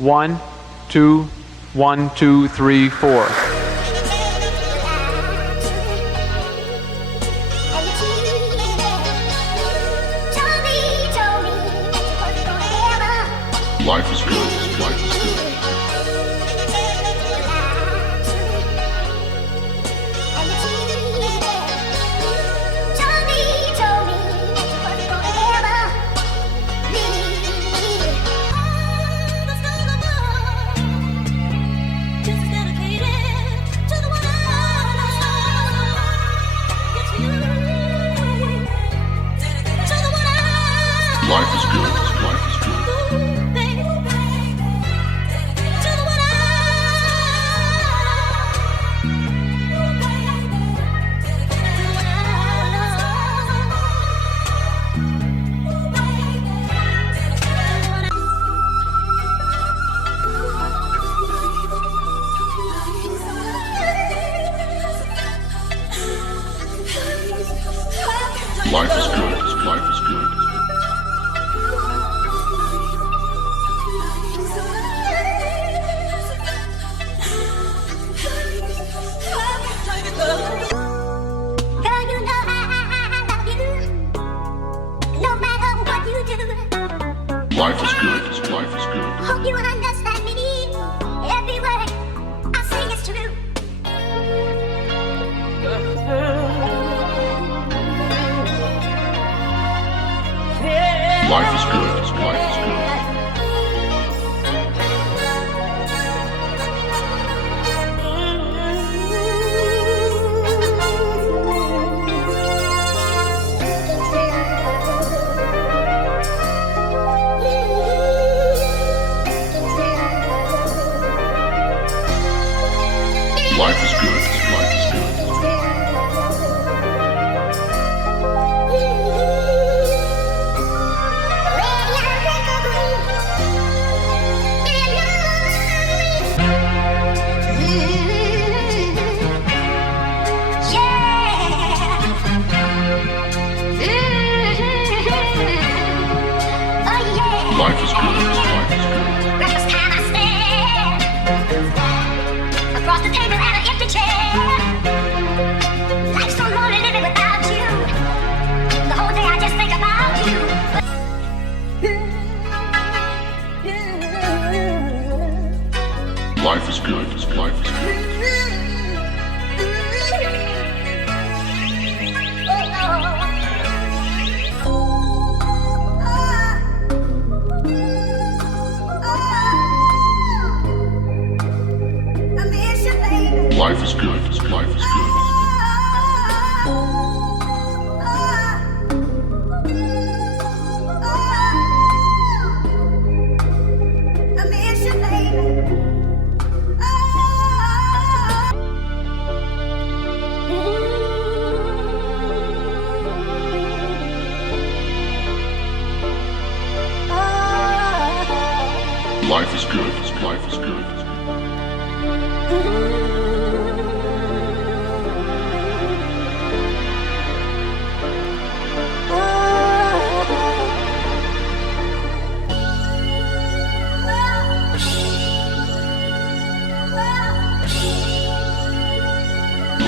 1, 2, 1, 2, 3, 4. Life is good. Life is good. Life is good. Life is good. Life is good. Life is good. Life is good. Life is good. Hope you understand me. Every word I sing is true. Life is good. Life is good. Life is good. Life is good. Life is good. Life is good. Breakfast time I stand across the table at an empty chair. Life's so lonely living without you. The whole day I just think about you. Life is good. Life is good. Life is good. Life is good. Life is good. Life is good.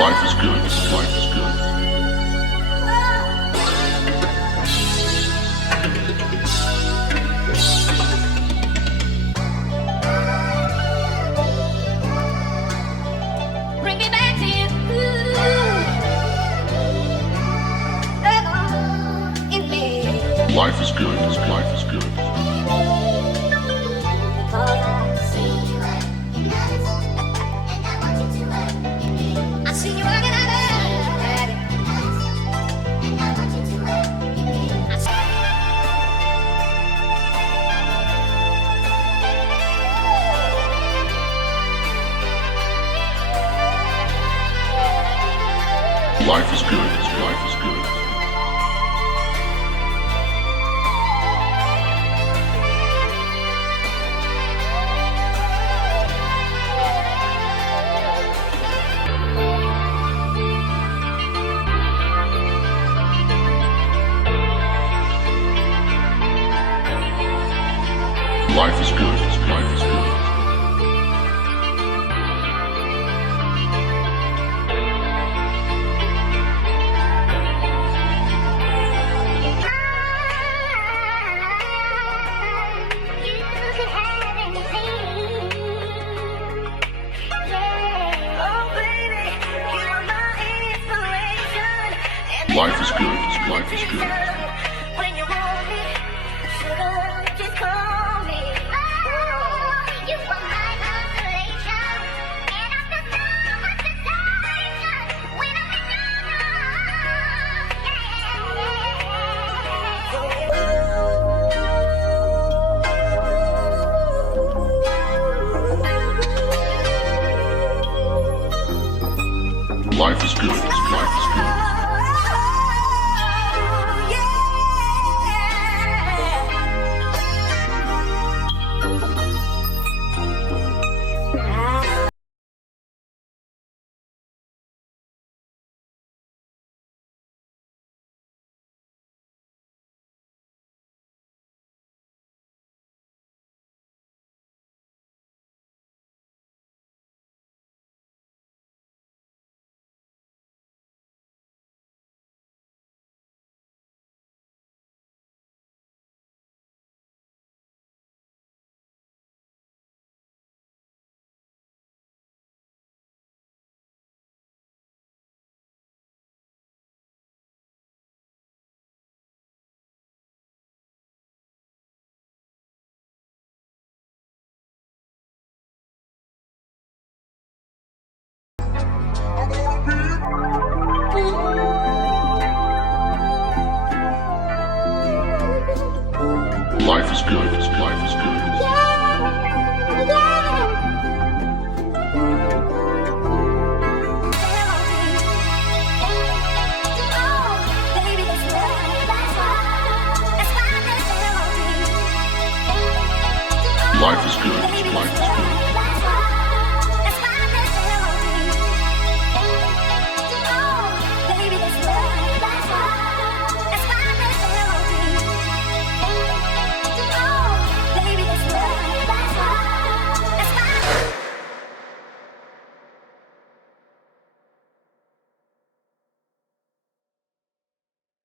Life is good. Life is good. Bring me back to you. In me. Life is good. Life is good. Because I see you and I want you to work. I see you working at it. And I want you to work. I see Life is good. Life is good. Life is good. Life is good. Life is good. When you want me, sugar, just call me. Oh, you are my consolation, and I feel so much excitement when I'm in your arms. Life is good. Life is good. Life is good. Life is good. Life is good.